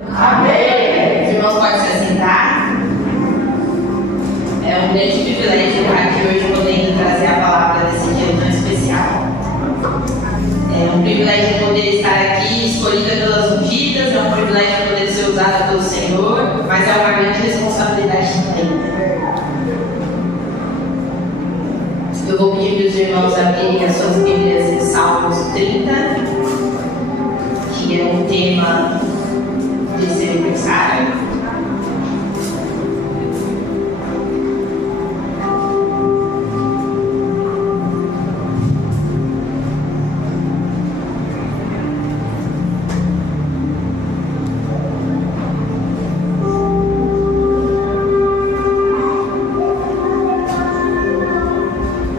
Amém. Os irmãos podem se assentar. É um grande privilégio estar aqui hoje podendo trazer a palavra desse dia tão especial. É um privilégio poder estar aqui escolhida pelas ungidas, é um privilégio poder ser usada pelo Senhor, mas é uma grande responsabilidade também. Eu vou pedir para os irmãos abrirem as suas Bíblias em Salmos 30, que é um tema desse aniversário.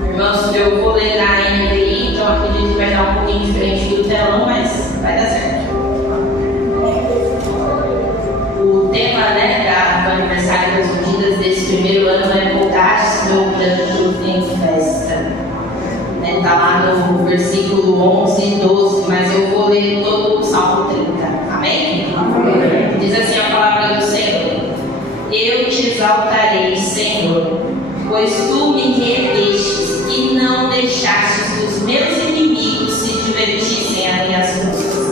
Irmãos, eu vou ler na NVI, então acredito que vai dar um pouquinho diferente do telão, mas vai dar certo. O tema, do aniversário das ungidas desse primeiro ano é Voltaste meu pranto em festa. Está lá no versículo 11 e 12, mas eu vou ler todo o Salmo 30. Amém? Amém. Diz assim a palavra do Senhor: Eu te exaltarei, Senhor, pois tu me reerguestes e não deixastes os meus inimigos se divertissem às minhas custas.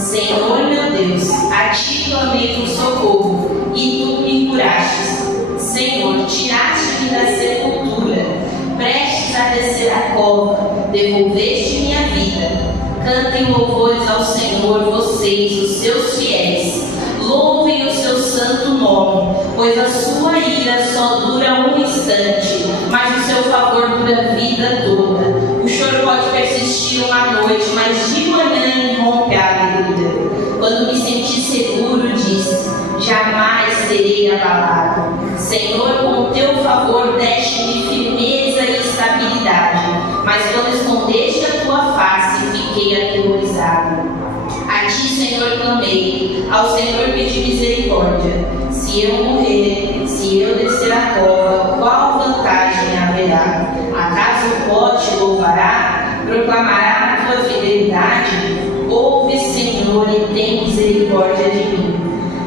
Senhor meu Deus, a ti clamei por socorro e tu me curastes. Senhor, tiraste-me da sepultura, prestes a descer a cova, devolveste minha vida. Cantem louvores ao Senhor, vocês, os seus fiéis. Louvem o seu santo nome, pois a sua ira só dura um instante, mas o seu favor dura a vida toda. O choro pode persistir uma noite, mas de manhã irrompe a alegria. Quando me senti seguro, disse: jamais serei abalado. Senhor, com o teu favor deste-me firmeza e estabilidade, mas quando escondeste a tua face, fiquei aterrorizado. A ti, Senhor, clamei, ao Senhor pedi misericórdia. Se eu morrer, se eu descer a cova, qual vantagem haverá? Acaso o pó te louvará? Proclamará a tua fidelidade? Ouve, Senhor, e tem misericórdia de mim.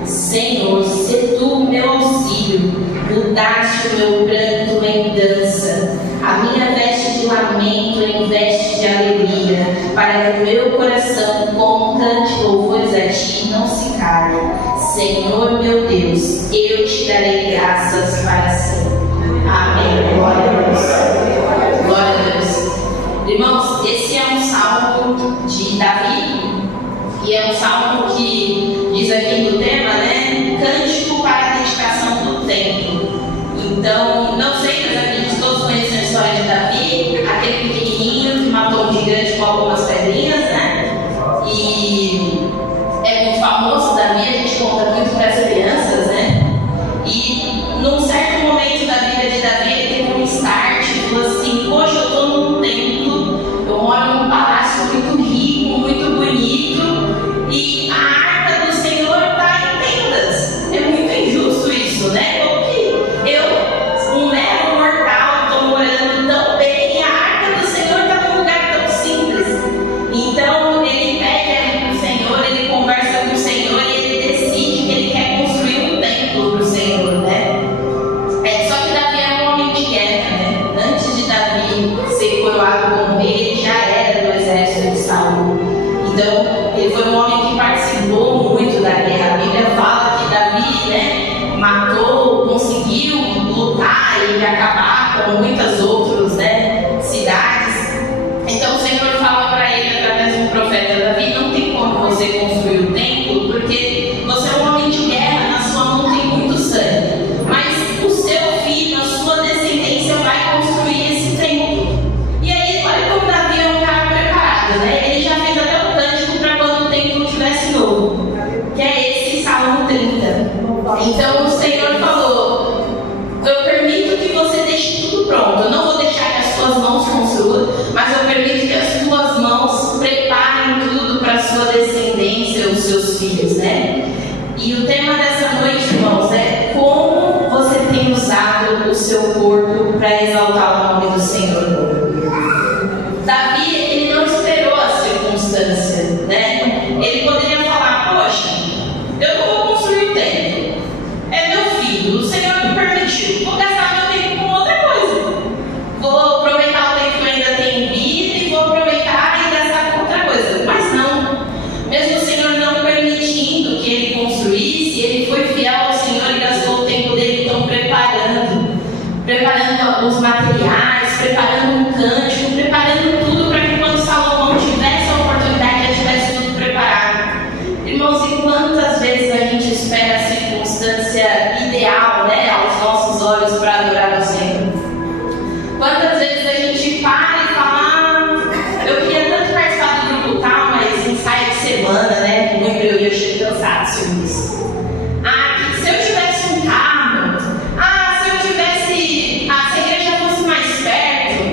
Senhor, se tu meu auxílio, mudaste o meu pranto em dança, a minha veste de lamento em veste de alegria, para que o meu coração, como cante louvores a ti, não se cale. Senhor meu Deus, eu te darei graças para sempre. Amém. Glória a Deus. Glória a Deus. Irmãos, esse é um salmo de Davi, e é um salmo que diz aqui no tema, cântico para a dedicação do templo. Então, não sei, mas acredito que todos conhecem a história de Davi, aquele pequenininho que matou um gigante com algumas pedrinhas, E é muito famoso, Davi, a gente conta muito para as crianças, E num certo momento da vida de Davi, ele teve um start, falou assim: poxa, eu estou num templo, eu moro num palácio muito rico, muito bonito, e a arca do Senhor está em tendas. É muito injusto isso, Como que eu, um mero mortal, estou morando tão bem e a arca do Senhor está num lugar tão simples? Então ele pede ali para o Senhor, ele conversa com o Senhor e ele decide que ele quer construir um templo para o Senhor, Só que Davi era um homem de guerra, Antes de Davi ser coroado como rei, ele já era do exército de Saul. Então ele foi um homem que participou muito da guerra. A Bíblia fala que Davi, matou, conseguiu lutar e acabar com muitas outras, cidades. Então o Senhor fala para ele através do profeta: Davi, não tem como você construir o templo, porque você é um homem de guerra, na sua mão tem muito sangue. Mas o seu filho, a sua descendência vai construir esse templo. E aí, olha como Davi é um cara preparado, Ele já fez até um cântico para quando o templo estivesse novo, que é esse Salmo 30. Então o Senhor falou: eu permito que você deixe tudo pronto. Eu não vou deixar que as suas mãos construam, mas eu permito que as suas mãos preparem tudo para a sua descendência, os seus filhos, E o tema dessa noite, irmãos, é como você tem usado o seu corpo para exaltar o nome do Senhor. Davi, ele não esperou a circunstância, Ele poderia falar: poxa, eu não Deus. Ah, que se eu tivesse um carro, se eu tivesse, se a igreja fosse mais perto,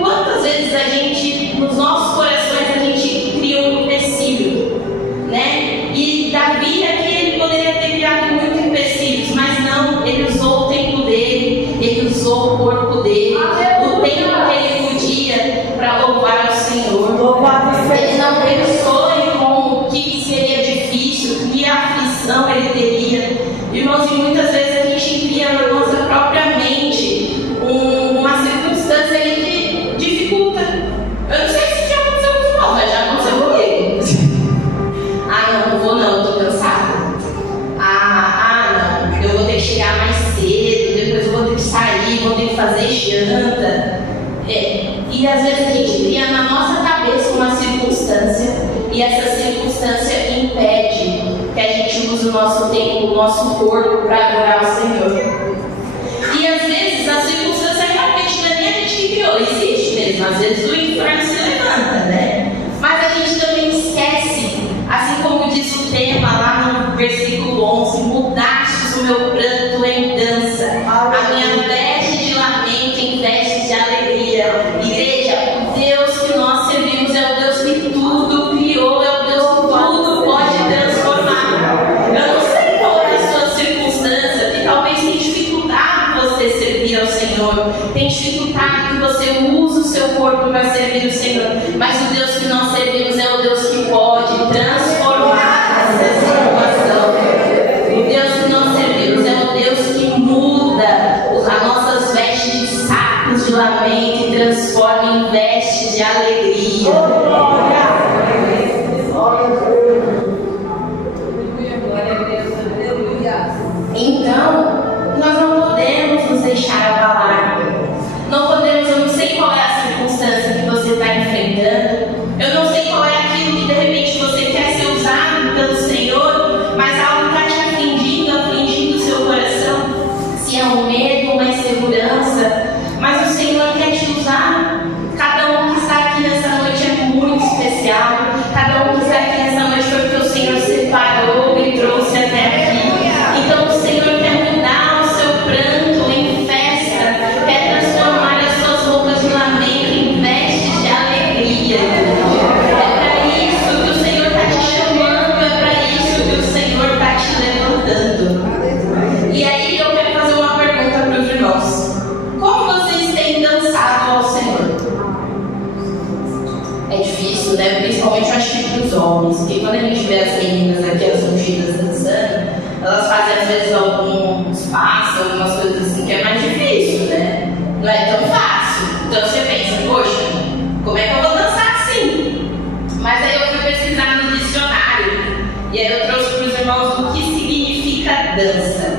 quantas vezes a gente, nos nossos corações, a gente cria um empecilho, né? E Davi aqui, ele poderia ter criado muitos empecilhos, mas não, ele usou o templo dele, ele usou o corpo dele, o tempo que ele podia para louvar ao Senhor. Ele não pensou em como que seria difícil, que aflição ele teria. Irmãos, e muitas vezes a gente cria na nossa própria mente uma circunstância aí que dificulta. Eu não sei se já aconteceu com os irmãos, mas já aconteceu comigo. Não vou não, estou cansada. Não, eu vou ter que chegar mais cedo, depois eu vou ter que sair, vou ter que fazer janta. E às vezes a gente cria na nossa cabeça uma circunstância, e essa circunstância impede que a gente use o nosso tempo, o nosso corpo para adorar o Senhor. E às vezes a circunstância realmente não é nem a gente que criou, existe mesmo. Às vezes o inferno se levanta, né? Mas a gente também esquece, assim como diz o tema lá no versículo 11: mudastes o meu pranto em dança, a minha veste de lamento em veste de alegria. Igreja, o Deus que nós servimos é o Deus que tudo criou, é o Deus que tudo pode transformar. Eu não sei qual é a sua circunstância, que talvez tenha dificultado você servir ao Senhor, tem dificultado que você use o seu corpo para servir o Senhor, mas o Deus que nós servimos é o Deus que pode transformar essa situação. O Deus que nós servimos é o Deus que muda as nossas vestes de sacos de lamento e transforma em vestes de alegria. Então, nós não podemos nos deixar abalar. Não podemos, eu não sei qual é a circunstância que você está enfrentando. Eu não sei qual é aquilo que de repente você quer ser usado pelo Senhor, mas algo está te afligindo o seu coração. Se é um medo, uma insegurança, mas o Senhor quer te usar. Cada um que está aqui nessa noite é muito especial. Cada um que está aqui nessa noite foi porque o Senhor separou e trouxe até aqui. Então o Senhor quer mudar o seu pranto em festa, quer transformar as suas roupas de lamento em vestes de alegria. É para isso que o Senhor está te chamando, é para isso que o Senhor está te levantando. E aí eu quero fazer uma pergunta para os irmãos: como vocês têm dançado ao Senhor? É difícil, né? Principalmente eu acho que para os homens, porque quando a gente vê as meninas aqui, as ungidas dançando, elas fazem às vezes alguns passos, algumas coisas assim que é mais difícil, né? Não é tão fácil. Então você pensa, poxa, como é que eu vou dançar assim? Mas aí eu fui pesquisar no dicionário, e aí eu trouxe para os irmãos o que significa dança.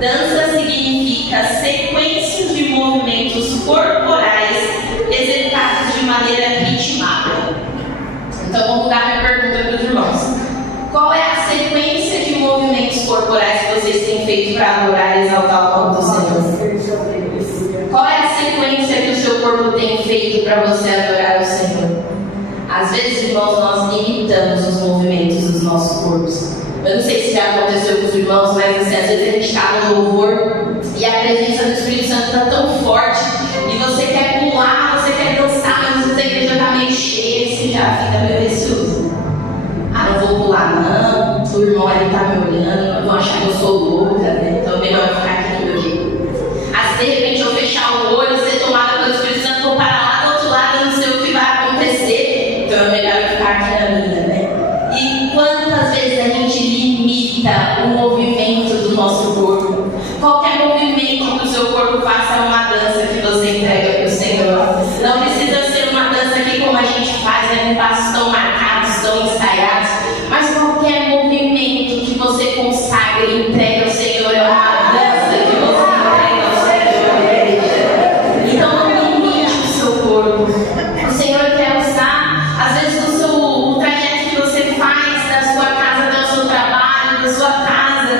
Dança significa sequências de movimentos corporais executados de maneira ritmada. Então vamos dar minha pergunta para os irmãos: qual é a sequência de movimentos corporais que vocês têm feito para adorar e exaltar o nome do Senhor? Qual é a sequência que o seu corpo tem feito para você adorar o Senhor? Às vezes, irmãos, nós imitamos os movimentos dos nossos corpos. Eu não sei se já aconteceu com os irmãos, mas assim, às vezes a gente está no louvor e a presença do Espírito Santo está tão forte e você quer pular, você quer dançar, mas às vezes a igreja está meio cheia e você já fica meio receoso. Não vou pular não, o irmão ali está me olhando, vão achar que eu sou louca, né? Então é melhor ficar aqui no meu jeito. Se de repente eu fechar o olho, ser tomada pelo Espírito Santo, vou parar lá do outro lado, eu não sei o que vai acontecer, então é melhor ficar aqui na minha, né? E quantas vezes a gente limita o movimento do nosso corpo? Qualquer movimento que o seu corpo faça é uma dança que você entrega para o Senhor. Não precisa ser uma dança que, como a gente faz, né, passos tão marcados, tão ensaiados, mas qualquer movimento que você consagra e entrega ao Senhor é uma dança que você entrega ao Senhor. Então não limite o seu corpo. O Senhor quer usar, às vezes, o trajeto que você faz da sua casa até o seu trabalho, da sua casa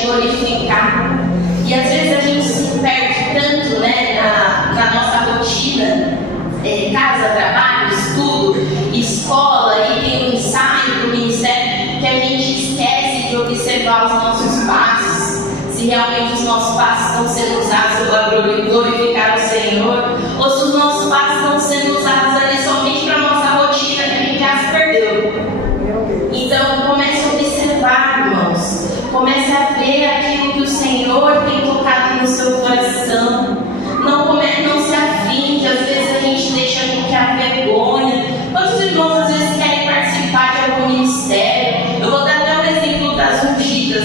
te glorificar. E às vezes a gente se perde tanto, né, na nossa rotina, casa, trabalho, estudo, escola, e tem um ensaio do ministério, que a gente esquece de observar os nossos passos, se realmente os nossos passos estão sendo usados para glorificar o Senhor, ou se os nossos passos estão sendo usados ali somente para a nossa rotina, que a gente já se perdeu. Então comece a observar, irmãos, comece a ver aquilo que o Senhor tem tocado no seu coração. Não se afinque, às vezes a gente deixa com que a vergonha. Quantos irmãos às vezes querem participar de algum ministério? Eu vou dar até um exemplo das ungidas.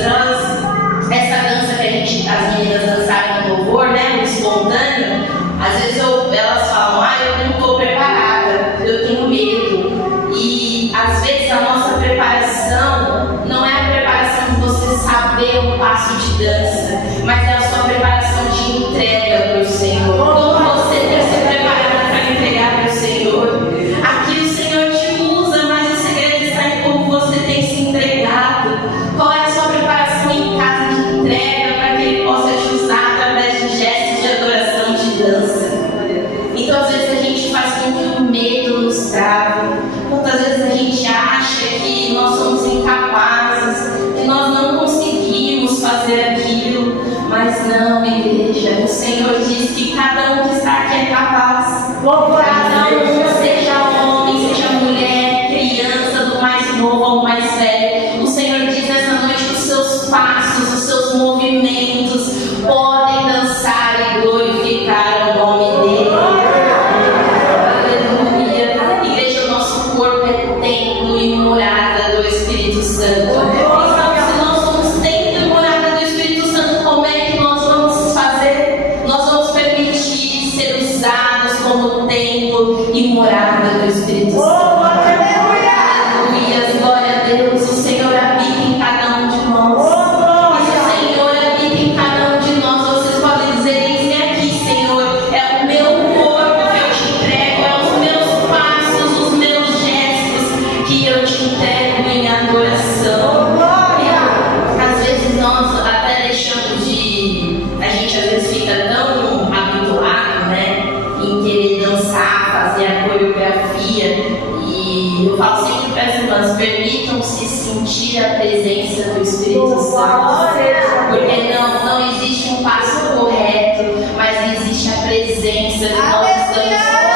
Essa dança que as meninas dançaram no louvor, né, no espontâneo, às vezes elas falam, eu não estou preparada, eu tenho medo. E às vezes a nossa preparação não é a preparação de você saber um passo de dança, mas é a sua preparação de entrega para o Senhor. Como você tem que se preparar para entregar para o Senhor. Aqui o Senhor te usa, mas o segredo está em como você tem se entregado. Qual é a sua preparação em casa de entrega para que Ele possa te usar através de gestos de adoração, de dança. Então às vezes a gente faz com que o medo nos trave. Quantas vezes a gente acha que nós somos incapazes, que nós não conseguimos fazer aquilo, mas não, igreja, o Senhor diz que cada um que está aqui é capaz. Cada um, seja homem, seja mulher, criança, do mais novo ao mais velho. O Senhor diz nessa noite que os seus passos, os seus movimentos podem dançar e glorificar o nome dEle. Aleluia. Igreja, o nosso corpo é templo e morada do Espírito Santo. Então, se nós somos templo e morada do Espírito Santo, como é que nós vamos fazer? Nós vamos permitir ser usados como templo e morada do Espírito Santo. Aleluia, glória a Deus. O Senhor habita em cada um de nós. E se o Senhor habita em cada um de nós, vocês podem dizer: eis-me aqui, Senhor, é o meu corpo que eu te entrego, é os meus passos, os meus gestos que eu te entrego em adoração. E, às vezes nós até deixamos de... A gente às vezes fica tão habituado, né, em querer dançar, fazer a coreografia. E eu falo sempre para as irmãs: permitam-se sentir a presença do Espírito Santo. Porque não existe um passo correto, mas existe a presença que nós estamos sentindo.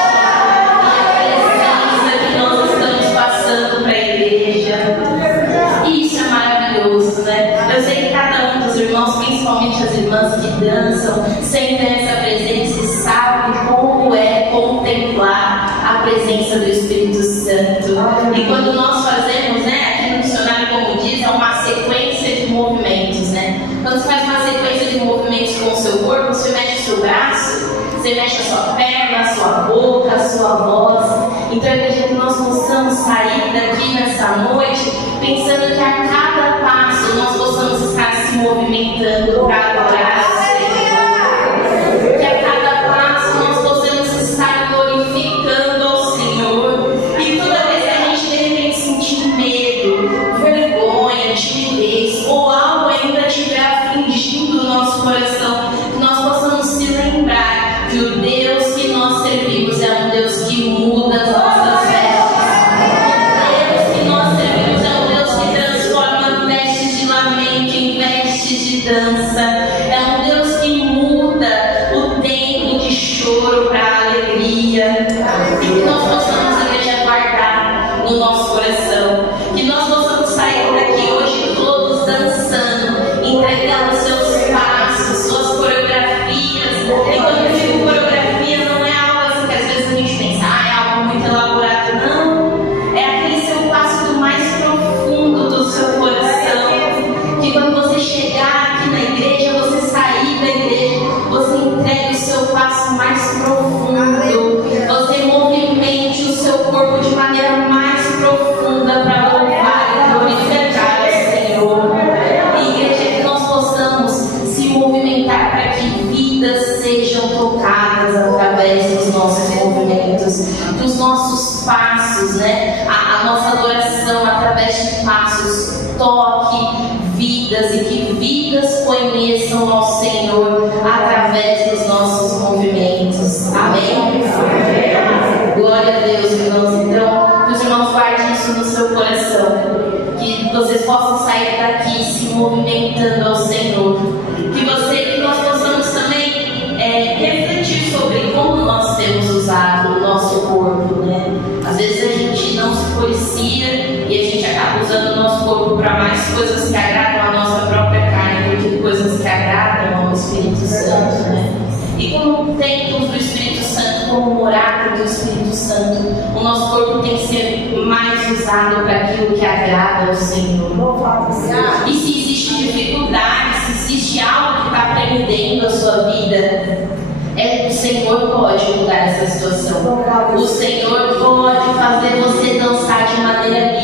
E a presença que nós estamos passando para a igreja. E isso é maravilhoso, né? Eu sei que cada um dos irmãos, principalmente as irmãs que dançam, sentem essa presença e sabem como é contemplar a presença do Espírito Santo. E quando nós fazemos, né, aqui no dicionário, como diz, é uma sequência de movimentos, né? Quando você faz uma sequência de movimentos com o seu corpo, você mexe o seu braço, você mexe a sua perna, a sua boca, a sua voz. Então, igreja, que nós possamos sair daqui nessa noite pensando que a cada passo nós possamos estar se movimentando para adorar o Senhor. Que a cada passo nós possamos estar glorificando ao Senhor. E toda vez que a gente de repente sentir medo, vergonha, timidez ou algo ainda estiver afligindo o nosso coração, que nós possamos se lembrar que o Deus que nós servimos é um Deus que muda as nossas vestes. O Deus que nós servimos é um Deus que transforma vestes de lamento em vestes de dança. É um Deus que muda o tempo de choro para alegria. E que nós possamos, igreja, guardar no nosso coração. Que nós possamos sair daqui hoje todos dançando, entregando seus passos, suas coreografias. E quando eu digo coreografia, não é algo assim que às vezes a gente pensa, é algo muito elaborado. Não. É aquele seu passo do mais profundo do seu coração. Que quando você chegar aqui na igreja, você sair da igreja, você entregue o seu passo mais profundo. Você movimente o seu corpo de maneira mais profunda para louvar e glorificar o Senhor. E igreja, que nós possamos se movimentar para que vidas sejam tocadas através dos nossos movimentos, dos nossos passos, né? A nossa adoração através de passos toque vidas e que vidas conheçam ao Senhor através dos nossos movimentos. Amém? Glória a Deus, irmãos. Então, que os irmãos guardem isso no seu coração. Que vocês possam sair daqui se movimentando ao Senhor. Que nós possamos também refletir sobre como nós temos usado o nosso corpo, né? Às vezes a gente não se policia e a gente acaba usando o nosso corpo para mais coisas que agradam a nossa própria carne do que coisas que agradam ao Espírito Santo, né? E como templos do Espírito Santo, como oráculo do Espírito Santo, o nosso corpo tem que ser mais usado para aquilo que agrada ao Senhor. E se existe dificuldade, se existe algo que está prendendo a sua vida, o Senhor pode mudar essa situação. O Senhor pode fazer você dançar de maneira